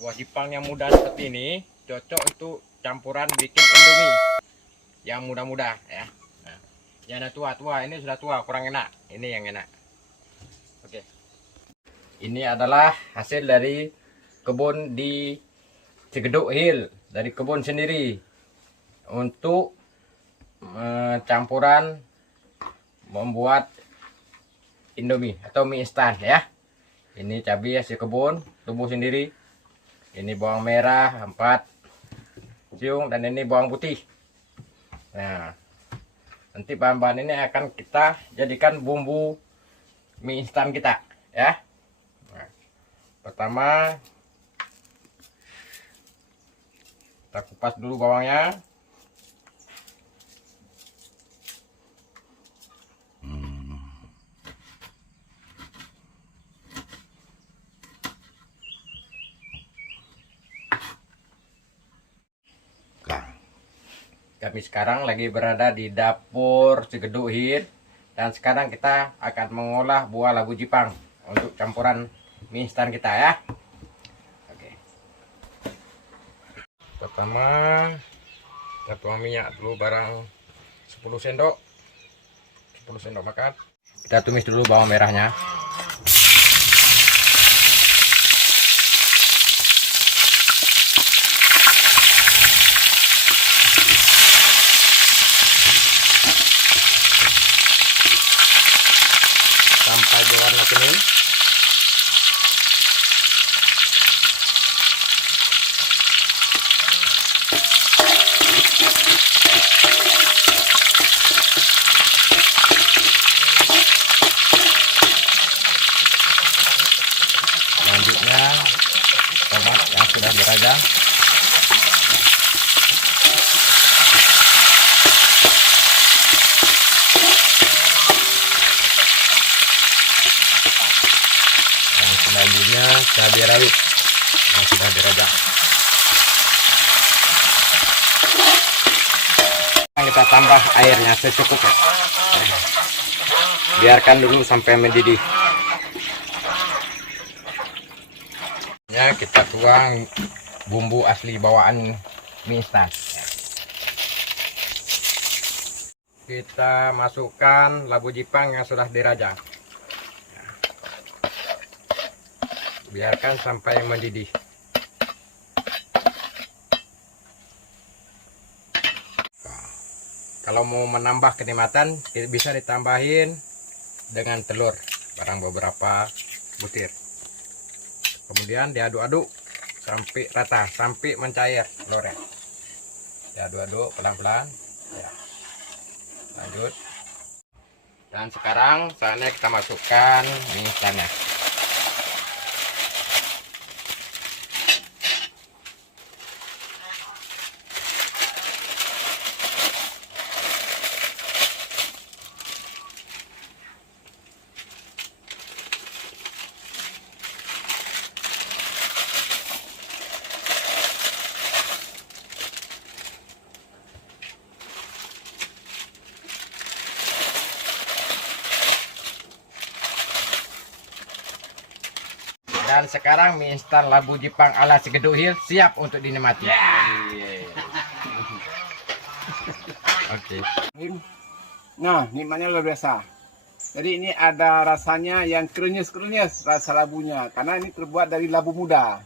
Buah Jepang yang muda seperti ini cocok untuk campuran bikin Indomie yang muda-muda ya. Nah, yang tua-tua ini sudah tua, kurang enak. Ini yang enak. Oke. Ini adalah hasil dari kebun di Cigeduk Hill, dari kebun sendiri untuk campuran membuat Indomie atau mie instan ya. Ini cabai hasil kebun, tumbuh sendiri. Ini bawang merah 4 siung dan ini bawang putih. Nah, nanti bahan-bahan ini akan kita jadikan bumbu mie instan kita ya. Nah, pertama kita kupas dulu bawangnya. Kami sekarang lagi berada di dapur Cigeduk Hill dan sekarang kita akan mengolah buah labu Jepang untuk campuran mie instan kita ya. Oke. Pertama kita tuang minyak dulu barang 10 sendok makan. Kita tumis dulu bawang merahnya. Sampai berwarna kuning. Selanjutnya tomat yang sudah dirajang. Selanjutnya cabai rawit yang sudah dirajang. Kita tambah airnya secukupnya. Biarkan dulu sampai mendidih. Ya, kita tuang bumbu asli bawaan mie instan. Kita masukkan labu Jepang yang sudah dirajang. Biarkan sampai mendidih. Kalau mau menambah kenikmatan bisa ditambahin dengan telur barang beberapa butir. Kemudian diaduk-aduk sampai rata, sampai mencair telurnya. Diaduk-aduk pelan-pelan ya. Lanjut. Dan sekarang saatnya kita masukkan mie instannya. Dan sekarang mie instan labu Jepang ala Cigeduk Hill siap untuk dinikmati. Oke. Nah, nikmatnya luar biasa. Jadi ini ada rasanya yang krenyes-krenyes rasa labunya karena ini terbuat dari labu muda.